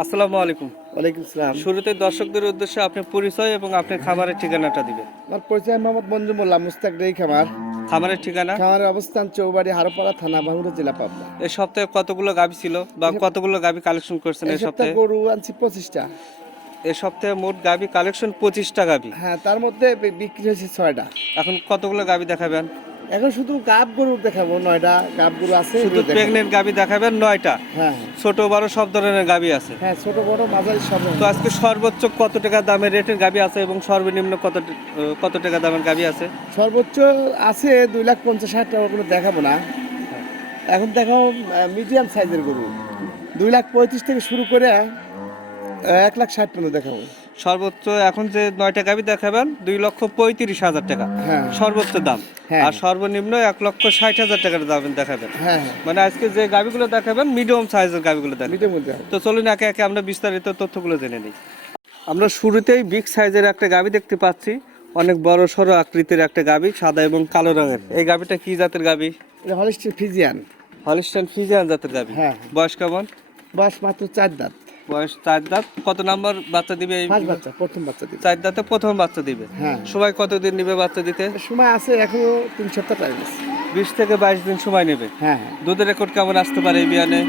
আসসালামু আলাইকুম। ওয়ালাইকুম সালাম। শুরুতে দর্শকদের উদ্দেশ্যে আপনি পরিচয় এবং আপনার খামারের ঠিকানাটা দিবেন। আমার পরিচয় মোহাম্মদ মঞ্জু মোল্লা মুস্তাক ডেই খামার। খামারের ঠিকানা? খামারের অবস্থান চৌবাড়ি হারোপাড়া থানা বাহুরা জেলা পাবনা। এই সপ্তাহে কতগুলো গাবি ছিল বা কতগুলো গাবি কালেকশন করছেন এই সপ্তাহে গরু আনছি পঁচিশটা। এই সপ্তাহে মোট গাবি কালেকশন পঁচিশটা গাবি। হ্যাঁ তার মধ্যে বিক্রি হয়েছে ছয়টা। এখন কতগুলো গাবি দেখাবেন? এখন শুধু গাব গরু দেখাবো নয়টা গাব গরু আছে শুধু প্রেগনেন্ট গাবি দেখাবেন নয়টা। হ্যাঁ। ছোট বড় সব ধরনের গাবি আছে। হ্যাঁ ছোট বড় মাঝারি সব তো আজকে সর্বোচ্চ কত টাকা দামের রেটের গাবি আছে এবং সর্বনিম্ন কত কত টাকা দামের গাবি আছে? সর্বোচ্চ আছে দুই লাখ পঞ্চাশ হাজার টাকা কোনো দেখাবো না। এখন দেখাও মিডিয়াম সাইজের গরু। দুই লাখ পঁয়ত্রিশ থেকে শুরু করে এক লাখ ষাট পর্যন্ত দেখাবো। সর্বোচ্চ এখন যে নয়টা গাবি দেখাবেন দুই লক্ষ পঁয়ত্রিশ হাজার টাকা। হ্যাঁ। সর্বোচ্চ দাম। হ্যাঁ। আর সর্বনিম্ন এক লক্ষ ষাট হাজার টাকার দাম দেখাবেন। হ্যাঁ মানে আজকে যে গাবিগুলো দেখাবেন মিডিয়াম সাইজের গাবিগুলো দেখাবেন। তো চলুন একে একে আমরা বিস্তারিত তথ্যগুলো জেনে নিই। আমরা শুরুতেই বিগ সাইজের একটা গাবি দেখতে পাচ্ছি। অনেক বড় সড়ো আকৃতির একটা গাবি সাদা এবং কালো রঙের। এই গাবিটা কি জাতের গাবি? এটা হলিস্টিন ফিজিয়ান। হলিস্টান ফিজিয়ান জাতের গাবি। হ্যাঁ। বয়স কেমন? বয়স মাত্র চার দাঁত। বয়স চার দাঁত কত নাম্বার বাচ্চা দিবে এই পাঁচ বাচ্চা প্রথম বাচ্চা দিবে। চার দাঁতে প্রথম বাচ্চা দিবে? হ্যাঁ। সময় কতদিন নিবে বাচ্চা দিতে? সময় আছে এখনও তিন সপ্তাহ টাইম আছে। বিশ থেকে বাইশ দিন সময় নেবে? হ্যাঁ হ্যাঁ। দুধের রেকর্ড কেমন আসতে পারে এই বিয়ানে?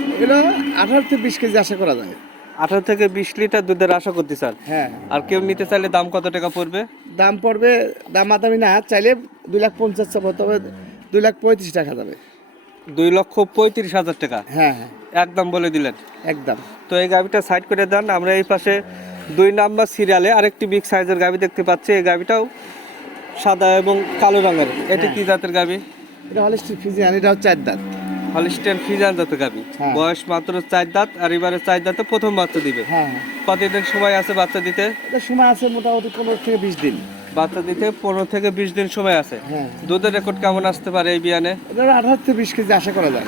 আঠারো থেকে বিশ কেজি আশা করা যায়। আঠারো থেকে বিশ লিটার দুধের আশা করতে স্যার? হ্যাঁ আর কেউ নিতে চাইলে দাম কত টাকা পড়বে? দাম পড়বে দাম দামাদামি না চাইলে দুই লাখ পঞ্চাশ চাবো তবে দুই লাখ পঁয়ত্রিশ টাকা যাবে। দুই লক্ষ পঁয়ত্রিশ হাজার টাকা? হ্যাঁ হ্যাঁ। একদম বলে দিলেন। একদম। তো এই গাবিটা সাইড করে দেন। আমরা এই পাশে দুই নাম্বার সিরিয়ালে আরেকটি বিগ সাইজের গাবি দেখতে পাচ্ছি। এই গাবিটাও সাদা এবং কালো রঙের। এটি কি জাতের গাবি এটা হলিস্টিন ফিজিয়ান এটাও চার দাঁত। হলিস্টেন ফিজান জাতের গাবি হ্যাঁ। বয়স মাত্র চার দাঁত আর এবারে চার দাঁতে প্রথম বাচ্চা দিবে। হ্যাঁ। হ্যাঁ কতদিন সময় আছে বাচ্চা দিতে? এটা সময় আছে মোটামুটি পনেরো থেকে বিশ দিন। বাচ্চা দিতে পনেরো থেকে বিশ দিন সময় আছে। হ্যাঁ। দুধের রেকর্ড কেমন আসতে পারে এই বিয়ানে? আঠারো থেকে বিশ কেজি আশা করা যায়।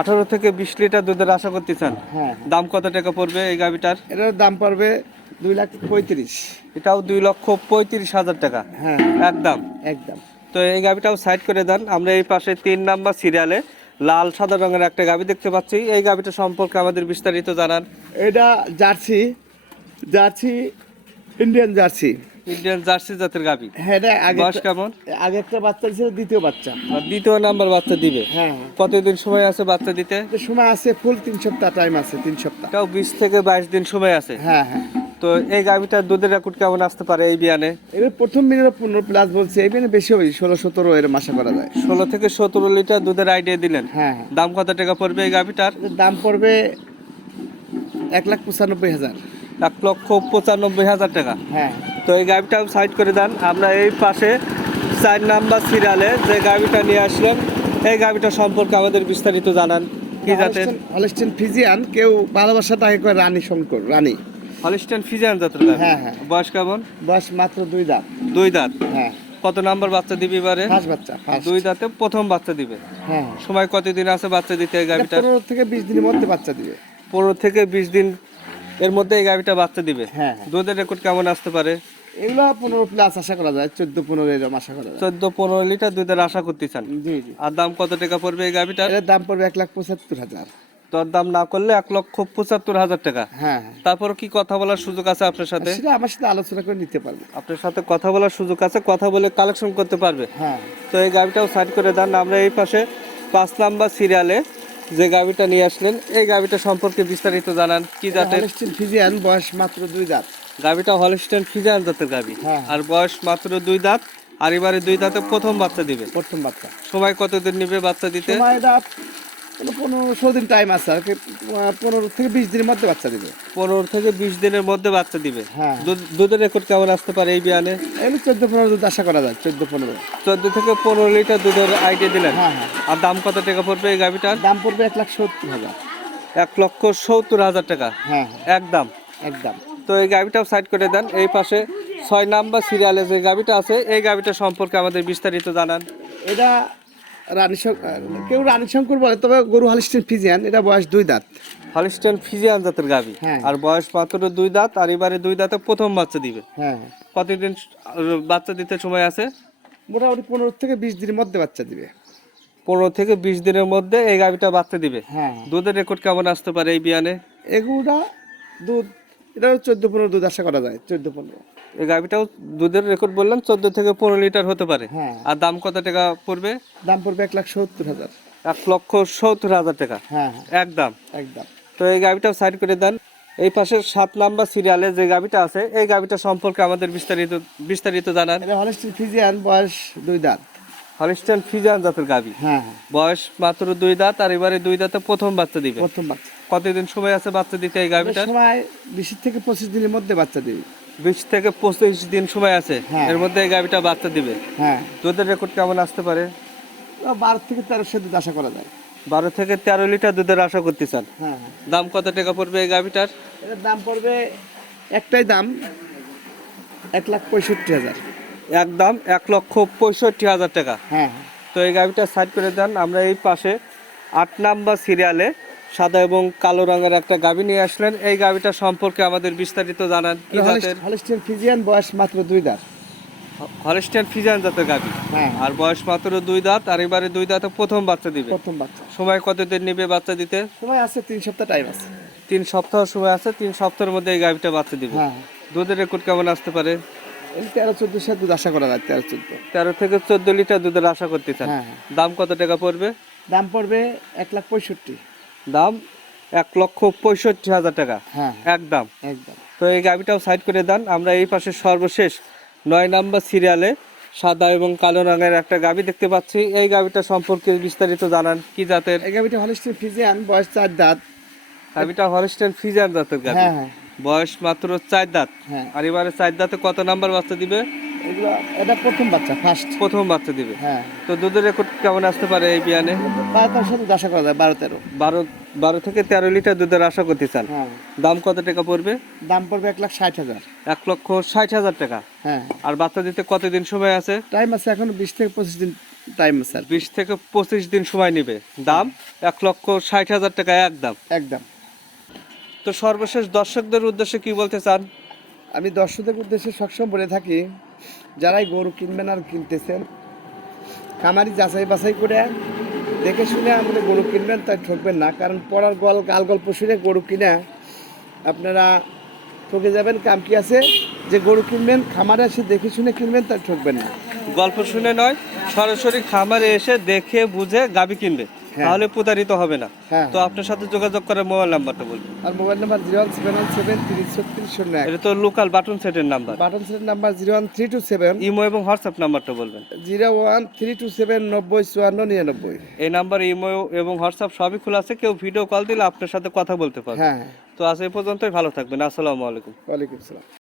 আঠারো থেকে বিশ লিটার দুধের আশা করতেছেন? হ্যাঁ। দাম কত টাকা পড়বে এই গাবিটার এটার দাম পড়বে দুই লাখ পঁয়ত্রিশ। এটাও দুই লক্ষ পঁয়ত্রিশ হাজার টাকা। হ্যাঁ। একদম। একদম। তো এই গাবিটাও সাইড করে দেন। আমরা এই পাশে তিন নাম্বার সিরিয়ালে লাল সাদা রঙের একটা গাবি দেখতে পাচ্ছি। এই গাবিটা সম্পর্কে আমাদের বিস্তারিত জানান। এটা jersey jersey Indian jersey. Indian jersey জাতের গাবি হ্যাঁ এটা আগে বয়স কেমন? আগে একটা বাচ্চা ছিল দ্বিতীয় বাচ্চা। আর দ্বিতীয় নাম্বার বাচ্চা দিবে? হ্যাঁ। কতদিন সময় আছে বাচ্চা দিতে? সময় আছে ফুল তিন সপ্তাহ টাইম আছে তিন সপ্তাহ। তাও বিশ থেকে বাইশ দিন সময় আছে? হ্যাঁ হ্যাঁ। তো এই গাবিটার দুধের রেকর্ড কেমন আসতে পারে এই বিয়ানে? এবার প্রথম মিনিট পনেরো প্লাস বলছে এই মিনিট বেশি হবে ষোলো সতেরো এর আশা করা যায়। ষোলো থেকে সতেরো লিটার দুধের আইডিয়া দিলেন। হ্যাঁ। দাম কত টাকা পড়বে এই গাবিটার দাম পড়বে এক লাখ পঁচানব্বই হাজার। এক লক্ষ পঁচানব্বই হাজার টাকা। হ্যাঁ। তো এই গাবিটাও সাইড করে দেন। আমরা এই পাশে চার নাম্বার সিরিয়ালে যে গাড়িটা নিয়ে আসলেন এই গাবিটা সম্পর্কে আমাদের বিস্তারিত জানান। কি জাতের? হলিস্টেন ফিজিয়ান কেউ ভালোবাসা তাকে কয় রানী শঙ্কর রানী। হলিস্টান ফিজিয়ান জাতের হ্যাঁ হ্যাঁ। বয়স কেমন? বয়স মাত্র দুই দাঁত। দুই দাঁত? হ্যাঁ। কত নাম্বার বাচ্চা দিবে এবারে? বাচ্চা দুই দাঁতে প্রথম বাচ্চা দিবে। হ্যাঁ। সময় কতদিন আছে বাচ্চা দিতে এই গাড়িটা পনেরো থেকে বিশ দিনের মধ্যে বাচ্চা দিবে। পনেরো থেকে বিশ দিন এর মধ্যে এই গাড়িটা বাচ্চা দিবে। হ্যাঁ হ্যাঁ। দুধের রেকর্ড কেমন আসতে পারে? এগুলো পনেরো প্লাস আশা করা যায় চোদ্দ পনেরো এরকম আশা করা যায়। চোদ্দ পনেরো লিটার দুধের আশা করতেছেন জি জি। আর দাম কত টাকা পড়বে এই এর দাম পড়বে এক লাখ পঁচাত্তর হাজার। দর দাম না করলে এক লক্ষ পঁচাত্তর হাজার টাকা। হ্যাঁ হ্যাঁ। তারপর কি কথা বলার সুযোগ আছে আপনার সাথে? সেটা আমার সাথে আলোচনা করে নিতে পারবে। আপনার সাথে কথা বলার সুযোগ আছে কথা বলে কালেকশন করতে পারবে। হ্যাঁ। তো এই গাবিটাও সাইড করে দেন আমরা এই পাশে পাঁচ নাম্বার সিরিয়ালে যে গাবিটা নিয়ে আসলেন এই গাবিটা সম্পর্কে বিস্তারিত জানান কি জাতের? ফিজিয়ান বয়স মাত্র দুই দাঁত গাবিটা হলিস্টেন ফিজান জাতের গাবি হ্যাঁ। আর বয়স মাত্র দুই দাঁত আর এবারে দুই দাঁতে প্রথম বাচ্চা দিবে। প্রথম বাচ্চা। সময় কতদিন নিবে বাচ্চা দিতে? সময় এটা কোনো পনেরো দিন টাইম আছে আর কি পনেরো থেকে বিশ দিনের মধ্যে বাচ্চা দিবে। পনেরো থেকে বিশ দিনের মধ্যে বাচ্চা দিবে। হ্যাঁ। দুধের রেকর্ড কেমন আসতে পারে এই বিয়ানে? এমনি চোদ্দ পনেরো দুধ আশা করা যায় চোদ্দ পনেরো। চোদ্দ থেকে পনেরো লিটার দুধের আইডিয়া দিলেন? হ্যাঁ হ্যাঁ। আর দাম কত টাকা পড়বে এই গাবিটার দাম পড়বে এক লাখ সত্তর হাজার। এক লক্ষ সত্তর হাজার টাকা। হ্যাঁ হ্যাঁ। একদম। একদম। তো এই গাবিটাও সাইড করে দেন। এই পাশে ছয় নাম্বার সিরিয়ালে যে গাবিটা আছে এই গাবিটা সম্পর্কে আমাদের বিস্তারিত জানান। এটা রানীশঙ্কর কেউ রানী শঙ্কর বলে তবে গরু হলিস্টিন ফিজিয়ান এটা বয়স দুই দাঁত। হলিস্টেন ফিজিয়ান জাতের গাবি। হ্যাঁ। আর বয়স মাত্র দুই দাঁত আর এবারে দুই দাঁতে প্রথম বাচ্চা দিবে। হ্যাঁ। কতদিন বাচ্চা দিতে সময় আছে? মোটামুটি পনেরো থেকে বিশ দিনের মধ্যে বাচ্চা দিবে। পনেরো থেকে বিশ দিনের মধ্যে এই গাভিটা বাচ্চা দিবে। হ্যাঁ। দুধের রেকর্ড কেমন আসতে পারে এই বিয়ানে? এগুলোটা দুধ এটা চোদ্দ পনেরো দুধ আশা করা যায় চোদ্দ পনেরো। এই গাভিটাও দুধের রেকর্ড বললাম চোদ্দ থেকে পনেরো লিটার হতে পারে। হ্যাঁ। আর দাম কত টাকা পড়বে? দাম পড়বে এক লাখ সত্তর হাজার। এক লক্ষ সত্তর হাজার টাকা। হ্যাঁ হ্যাঁ। একদম। একদম। তো এই গাভিটাও সাইড করে দেন। এই পাশের সাত নাম্বার সিরিয়ালে যে গাভিটা আছে এই গাভিটা সম্পর্কে আমাদের বিস্তারিত বিস্তারিত জানান। হলেস্টিন ফিজিয়ান বয়স দুই দাঁত। হলিস্টান ফিজান জাতের গাভি। হ্যাঁ হ্যাঁ। বয়স মাত্র দুই দাঁত আর এবারে দুই দাঁতে প্রথম বাচ্চা দিবে। প্রথম বাচ্চা। কতদিন সময় আছে বাচ্চা দিতে এই এটার সময় বিশ থেকে পঁচিশ দিনের মধ্যে বাচ্চা দিবি। বিশ থেকে পঁচিশ দিন সময় আছে হ্যাঁ। এর মধ্যে এই গাভিটা বাচ্চা দিবে। হ্যাঁ। দুধের রেকর্ড কেমন আসতে পারে? বারো থেকে তেরোশো দুধ আশা করা যায়। বারো থেকে তেরো লিটার দুধের আশা করতে চান? হ্যাঁ। দাম কত টাকা পড়বে এই গাভিটার? এটার দাম পড়বে একটাই দাম এক লাখ পঁয়ষট্টি হাজার। একদম এক লক্ষ পঁয়ষট্টি হাজার টাকা। হ্যাঁ তো এই গাভিটা সাইড করে দেন আমরা এই পাশে আট নাম্বার সিরিয়ালে সাদা এবং কালো রঙের একটা গাভি নিয়ে আসলেন। এই গাভিটা সম্পর্কে আমাদের বিস্তারিত জানান কি জাতের? হলিস্টিন ফিজিয়ান বয়স মাত্র দুই দাঁত। হলিস্টিয়ান ফিজান জাতের গাভি হ্যাঁ। আর বয়স মাত্র দুই দাঁত আর এবারে দুই দাঁতে প্রথম বাচ্চা দিবে। প্রথম বাচ্চা। সময় কতদিন নেবে বাচ্চা দিতে? সময় আছে তিন সপ্তাহ টাইম আছে। তিন সপ্তাহ সময় আছে তিন সপ্তাহের মধ্যে এই গাভিটা বাচ্চা দিবে। হ্যাঁ। দুধের রেকর্ড কেমন আসতে পারে? তেরো চোদ্দ সাত দুধ আশা করা যায় তেরো চোদ্দ তেরো থেকে চোদ্দ লিটার দুধের আশা করতে চান। হ্যাঁ হ্যাঁ। দাম কত টাকা পড়বে? দাম পড়বে এক লাখ পঁয়ষট্টি। দাম এক লক্ষ পঁয়ষট্টি হাজার টাকা। হ্যাঁ একদম। একদম। তো এই গাভিটাও সাইড করে দেন। আমরা এই পাশে সর্বশেষ নয় নাম্বার সিরিয়ালে সাদা এবং কালো রঙের একটা গাভি দেখতে পাচ্ছি। এই গাভিটা সম্পর্কে বিস্তারিত জানান কি জাতের? এই গাভিটা হলিস্টিন ফিজিয়ান বয়স চার দাঁত। গাভিটা হলিস্টেন ফিজিয়ান জাতের হ্যাঁ হ্যাঁ। বয়স মাত্র চার দাঁত। হ্যাঁ। আর এবারে চার দাঁতে কত নাম্বার বাচ্চা দিবে? এগুলো এটা প্রথম বাচ্চা ফার্স্ট প্রথম বাচ্চা দিবে। হ্যাঁ। তো দুধের রেকর্ড কেমন আসতে পারে এই বিয়ানে? তার তার সাথে আশা করা যায় বারো তেরো বারো বারো থেকে তেরো লিটার দুধের আশা করতে চান? হ্যাঁ। দাম কত টাকা পড়বে? দাম পড়বে এক লাখ ষাট হাজার। এক লক্ষ ষাট হাজার টাকা। হ্যাঁ। আর বাচ্চা দিতে কতদিন সময় আছে? টাইম আছে এখন বিশ থেকে পঁচিশ দিন টাইম আছে বিশ থেকে পঁচিশ দিন সময় নেবে। দাম এক লক্ষ ষাট হাজার টাকা একদম। একদম। তো সর্বশেষ দর্শকদের উদ্দেশ্যে কি বলতে চান? আমি দর্শকদের উদ্দেশ্যে সবসময় বলে থাকি যারাই গরু কিনবেন আর কিনতেছেন খামারি যাচাই বাছাই করে দেখে শুনে আমাদের গরু কিনবেন তাই ঠকবেন না। কারণ পড়ার গল গাল গল্প শুনে গরু কিনে আপনারা ঠকে যাবেন কাম কি আছে। যে গরু কিনবেন খামারে এসে দেখে শুনে কিনবেন তাই ঠকবেন না। গল্প শুনে নয় সরাসরি খামারে এসে দেখে বুঝে গাবি কিনবে। তাহলে প্রতারিত হবে না। হ্যাঁ। তো আপনার সাথে যোগাযোগ করার মোবাইল নাম্বারটা বলবেন। আর mobile number zero one seven one seven তিরিশ ছত্রিশ শূন্য এটা তো লোকাল বাটন সেটের নাম্বার। বাটন সেটের number zero one three two seven. Imo এবং হোয়াটসঅ্যাপ নাম্বারটা বলবেন। Zero one three two seven নব্বই চুয়ান্ন নিরানব্বই। এই নাম্বার ইমো এবং হোয়াটসঅ্যাপ সবই খোলা আছে। কেউ ভিডিও কল দিলে আপনার সাথে কথা বলতে পারবে। হ্যাঁ। হ্যাঁ তো আজ এই পর্যন্তই। ভালো থাকবেন। আসসালামু আলাইকুম। ওয়ালাইকুম আসসালাম।